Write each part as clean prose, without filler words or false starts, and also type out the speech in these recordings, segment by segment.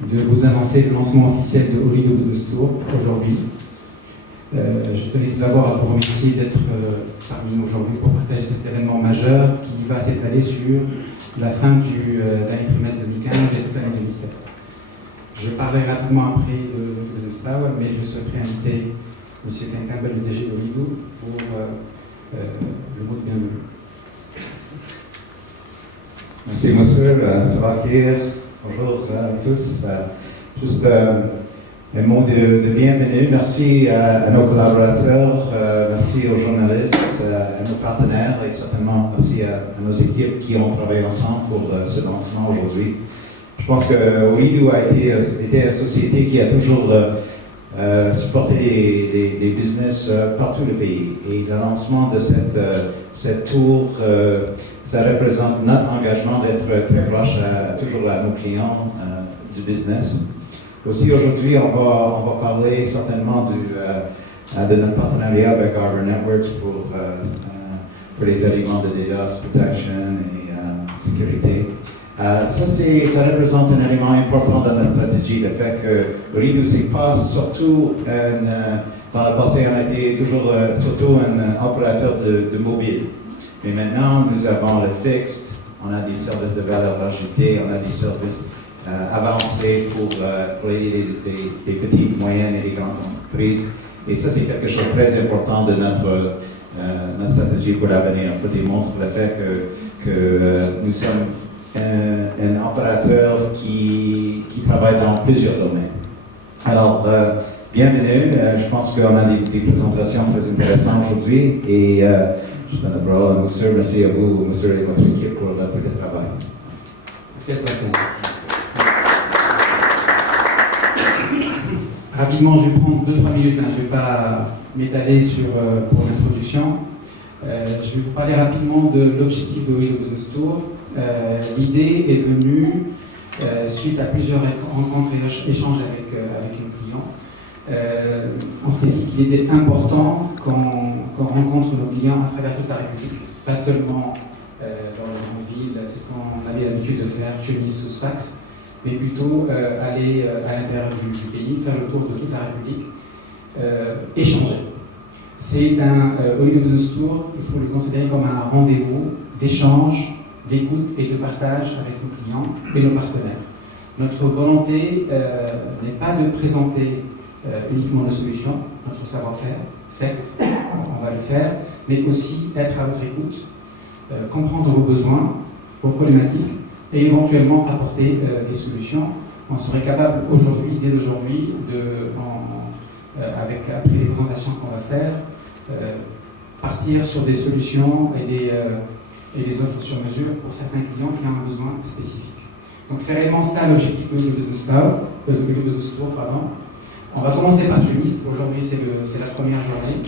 de vous annoncer le lancement officiel de Oligo Business Tour aujourd'hui. Je tenais tout d'abord à vous remercier d'être parmi nous aujourd'hui pour partager cet événement majeur qui va s'étaler sur la fin du dernier trimestre 2015 et toute l'année 2016. Je parlerai rapidement après de Business Tower, mais je souhaiterais inviter M. Ken Campbell, le DG d'Oligo, pour le mot de bienvenue. Merci monsieur, Sabah Khair. Bonjour à tous. Juste un mot de bienvenue. Merci à nos collaborateurs, merci aux journalistes, à nos partenaires et certainement merci à nos équipes qui ont travaillé ensemble pour ce lancement aujourd'hui. Je pense que Oligo a été une société qui a toujours supporté des business partout le pays. Et le lancement de cette tour, ça représente notre engagement d'être très proche toujours à nos clients du business. Aussi aujourd'hui, on va parler certainement de notre partenariat avec Arbor Networks pour les éléments de DDoS protection et sécurité. Ça représente un élément important dans notre stratégie, le fait que Oligo, c'est pas surtout dans le passé, on a été toujours surtout un opérateur de mobile. Mais maintenant, nous avons le fixe, on a des services de valeur ajoutée, on a des services avancés pour aider les petites, moyennes et les grandes entreprises. Et ça, c'est quelque chose de très important de notre stratégie pour l'avenir. On démontre le fait que nous sommes un opérateur qui travaille dans plusieurs domaines. Alors, bienvenue. Je pense qu'on a des présentations très intéressantes aujourd'hui et je donne la parole à monsieur. Merci à vous, monsieur et votre équipe pour tout le travail. Merci à toi. Rapidement, je vais prendre 2-3 minutes, je ne vais pas m'étaler pour l'introduction. Je vais vous parler rapidement de l'objectif de Oligo Business Tour. L'idée est venue suite à plusieurs rencontres et échanges avec nos clients. On s'est dit qu'il était important qu'on rencontre nos clients à travers toute la République, pas seulement dans les grandes villes, c'est ce qu'on avait l'habitude de faire, Tunis ou Sfax, mais plutôt aller à l'intérieur du pays, faire le tour de toute la République, échanger. C'est un Oligo Business Tour, il faut le considérer comme un rendez-vous d'échange, d'écoute et de partage avec nos clients et nos partenaires. Notre volonté n'est pas de présenter uniquement nos solutions, notre savoir-faire, certes, on va le faire, mais aussi être à votre écoute, comprendre vos besoins, vos problématiques et éventuellement apporter des solutions. On serait capable dès aujourd'hui, après les présentations qu'on va faire, partir sur des solutions et des offres sur mesure pour certains clients qui ont un besoin spécifique. Donc c'est réellement ça l'objectif de Business Tour. On va commencer par Tunis. Aujourd'hui c'est la première journée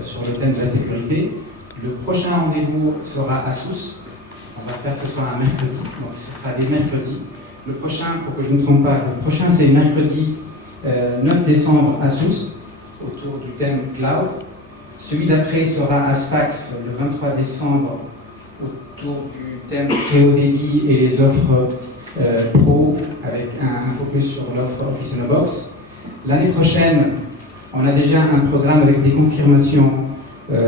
sur le thème de la sécurité. Le prochain rendez-vous sera à Sousse. On va faire que ce soit un mercredi, donc ce sera des mercredis. Le prochain, pour que je ne me trompe pas, le prochain c'est mercredi 9 décembre à Sousse, autour du thème Cloud. Celui d'après sera à Sfax le 23 décembre, autour du thème très haut débit et les offres pro, avec un focus sur l'offre Office in a Box. L'année prochaine, on a déjà un programme avec des confirmations de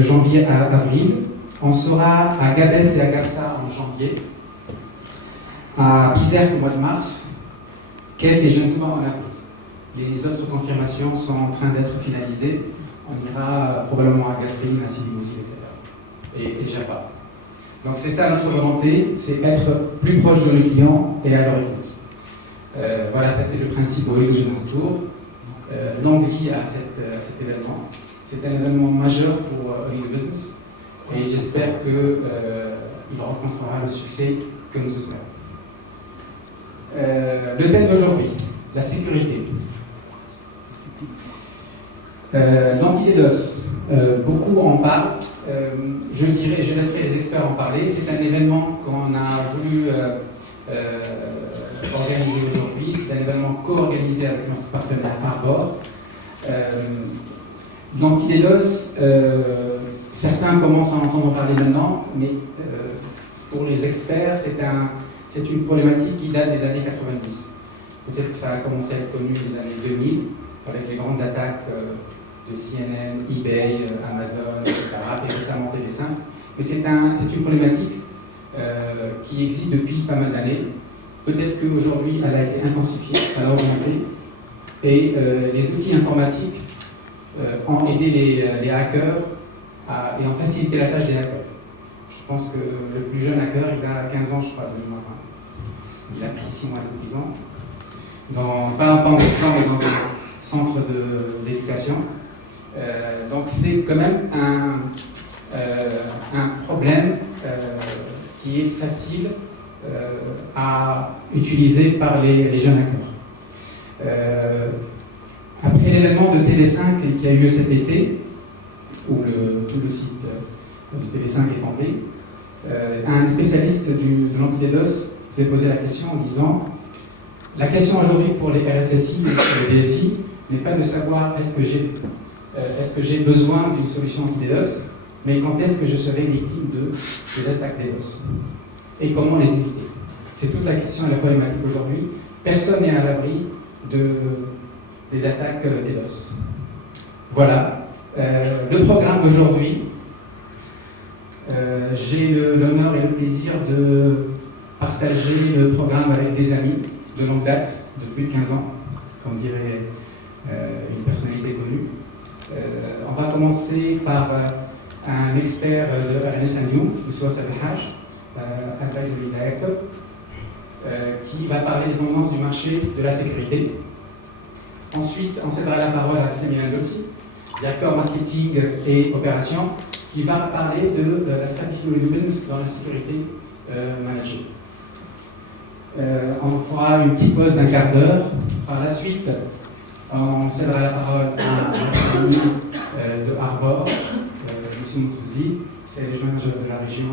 janvier à avril. On sera à Gabès et à Gafsa en janvier, à Bizerte au mois de mars, Kef et Genouba en avril. Les autres confirmations sont en train d'être finalisées. On ira probablement à Gasserine, à Sidi Bouzid, etc. Et Japa. Donc c'est ça notre volonté, c'est être plus proche de nos clients et à leur écoute. Voilà, ça c'est le principe de Oligo Business Tour. Longue vie à cet événement. C'est un événement majeur pour Oligo Business et j'espère qu'il rencontrera le succès que nous espérons. Le thème d'aujourd'hui, la sécurité. L'anti-DDoS, beaucoup en parlent. Je laisserai les experts en parler. C'est un événement qu'on a voulu organiser aujourd'hui. C'est un événement co-organisé avec notre partenaire Arbor. L'anti-DDoS, certains commencent à en entendre parler maintenant, mais pour les experts, c'est une problématique qui date des années 90. Peut-être que ça a commencé à être connu les années 2000, avec les grandes attaques de CNN, eBay, Amazon, etc., et récemment TV5. Mais c'est une problématique qui existe depuis pas mal d'années. Peut-être qu'aujourd'hui, elle a été intensifiée, elle a augmenté, et les outils informatiques ont aidé les hackers et ont facilité la tâche des hackers. Je pense que le plus jeune hacker, il a 15 ans, je crois, de mémoire. Il a pris 6 mois de prison, pas en prison, mais dans un centre d'éducation. Donc c'est quand même un problème qui est facile à utiliser par les jeunes hackers. Après l'événement de TV5 qui a eu lieu cet été, où tout le site de TV5 est tombé, un spécialiste de l'anti-DDoS s'est posé la question en disant: la question aujourd'hui pour les RSSI et les DSI n'est pas de savoir est-ce que j'ai besoin d'une solution anti-DDoS, mais quand est-ce que je serai victime des attaques DDoS et comment les éviter. C'est toute la question et la problématique aujourd'hui. Personne n'est à l'abri des attaques DDoS. Voilà. Le programme d'aujourd'hui, j'ai l'honneur et le plaisir de partager le programme avec des amis de longue date, de plus de 15 ans, comme dirait une personnalité connue. On va commencer par un expert de Ernst & Young, M. Wassam El-Haj, Advisory Director, qui va parler des tendances du marché de la sécurité. Ensuite, on cédera la parole à Samir Ndossi, directeur marketing et opération, qui va parler de la stratégie du business dans la sécurité managée. On fera une petite pause d'un quart d'heure. Par la suite, on cédera la parole à un ami de Arbor, M. Moussouzi, c'est le manager de la région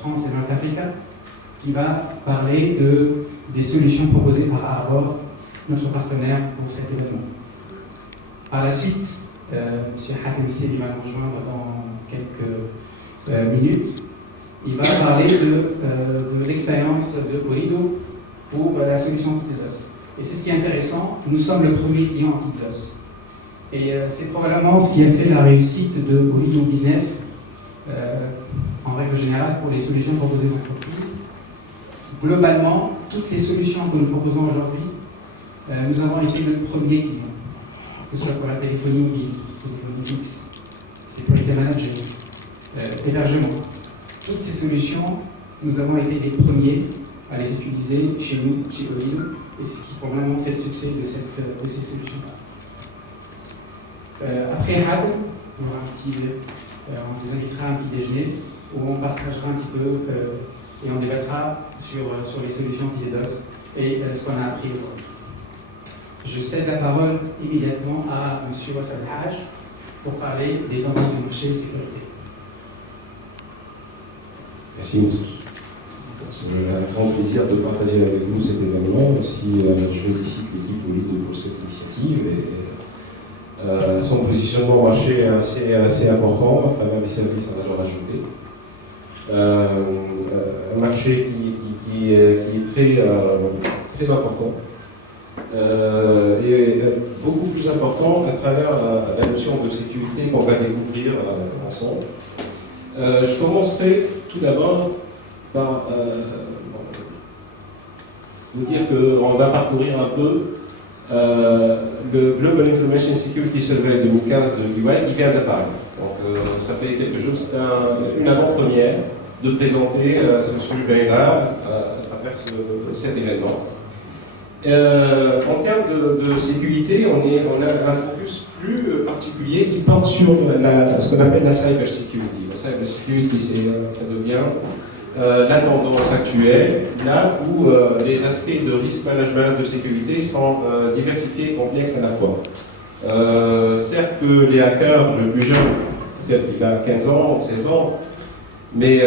France et Nord-Afrique, qui va parler des solutions proposées par Arbor, notre partenaire pour cet événement. Par la suite, M. Hatem Sidi va nous rejoindre dans quelques minutes. Il va parler de l'expérience de Ooredoo pour la solution anti-DDoS. Et c'est ce qui est intéressant, nous sommes le premier client anti-DDoS. Et c'est probablement ce qui a fait la réussite de Ooredoo Business, en règle générale, pour les solutions proposées aux entreprises. Globalement, toutes les solutions que nous proposons aujourd'hui, nous avons été le premier client, que ce soit pour la téléphonie fixe, sécurité management, hébergement. Toutes ces solutions, nous avons été les premiers à les utiliser chez nous, chez Ooredoo, et c'est ce qui probablement fait le succès de ces solutions-là. Après Had, on vous invitera à un petit déjeuner où on partagera un petit peu et on débattra sur les solutions anti-DDoS et ce qu'on a appris aujourd'hui. Je cède la parole immédiatement à M. Wassam El-Haj pour parler des tendances du marché de sécurité. Merci Moussa. C'est un grand plaisir de partager avec vous cet événement. Aussi, je félicite l'équipe Ooredoo pour cette initiative. Son positionnement au marché est assez important à travers les services à valeur ajoutée. Un marché qui est très important et beaucoup plus important à travers la notion de sécurité qu'on va découvrir ensemble. Je commencerai tout d'abord par vous dire qu'on va parcourir un peu le Global Information Security Survey 2015 de l'UI qui vient de Paris. Donc ça fait quelque chose, une avant-première de présenter ce survey-là à travers cet événement. En termes de sécurité, on a un focus plus particulier qui porte sur ce qu'on appelle la cybersecurity. La cybersecurity, ça devient la tendance actuelle, là où les aspects de risk management, de sécurité sont diversifiés et complexes à la fois. Certes que les hackers, le plus jeune, peut-être il a 15 ans ou 16 ans, mais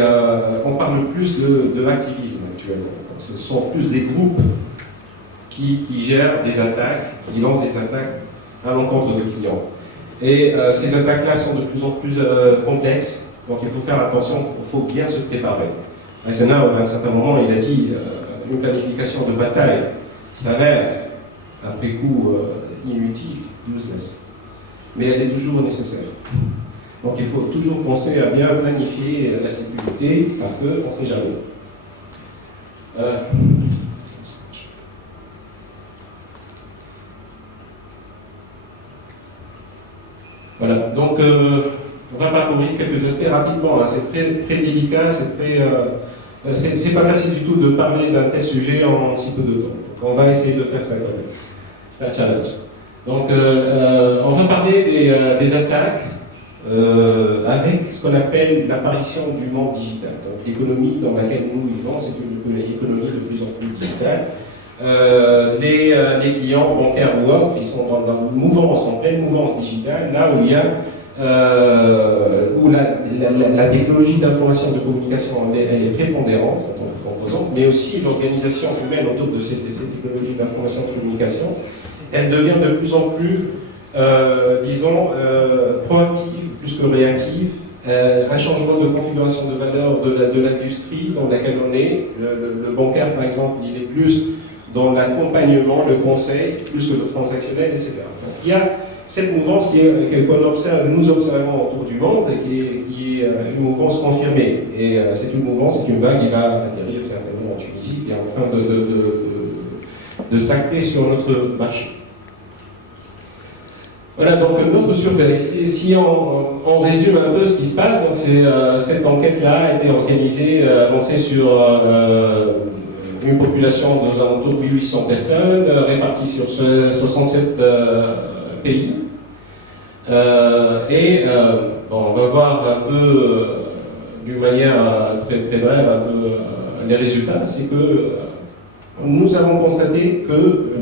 on parle plus de l'activisme actuellement. Donc, ce sont plus des groupes qui gèrent des attaques, qui lancent des attaques à l'encontre de clients. Et ces attaques-là sont de plus en plus complexes, donc il faut faire attention, il faut bien se préparer. Eisenhower, à un certain moment, il a dit une planification de bataille s'avère, après coup, inutile, useless. Mais elle est toujours nécessaire. Donc il faut toujours penser à bien planifier la sécurité, parce qu'on ne sait jamais. Voilà, donc on va parcourir quelques aspects rapidement, hein. C'est très délicat, c'est pas facile du tout de parler d'un tel sujet en si peu de temps. Donc on va essayer de faire ça quand même. C'est un challenge. Donc on va parler des attaques avec ce qu'on appelle l'apparition du monde digital. Donc l'économie dans laquelle nous vivons, c'est une économie de plus en plus digitale. Les clients bancaires ou autres, ils sont dans une mouvance, en pleine mouvance digitale, là où il y a où la technologie d'information et de communication elle est prépondérante en tant que composante, mais aussi l'organisation humaine autour de ces technologies d'information et de communication, elle devient de plus en plus, disons, proactive plus que réactive. Un changement de configuration de valeur de l'industrie dans laquelle on est. Le bancaire, par exemple, il est plus dans l'accompagnement, le conseil, plus que le transactionnel, etc. Donc il y a cette mouvance qu'on observe, nous observons autour du monde, et qui est une mouvance confirmée. Et c'est une mouvance, c'est une vague qui va atterrir certainement en Tunisie, qui est en train de s'acter sur notre marché. Voilà, donc notre surveille. Si on résume un peu ce qui se passe, donc cette enquête-là a été organisée, lancée sur une population aux alentours de 800 personnes, réparties sur 67 pays. Bon, on va voir un peu, d'une manière très brève, un peu les résultats. C'est que nous avons constaté que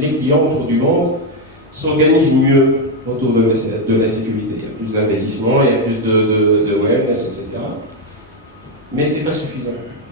les clients autour du monde s'organisent mieux autour de la sécurité. Il y a plus d'investissement, il y a plus de awareness, etc. Mais ce n'est pas suffisant.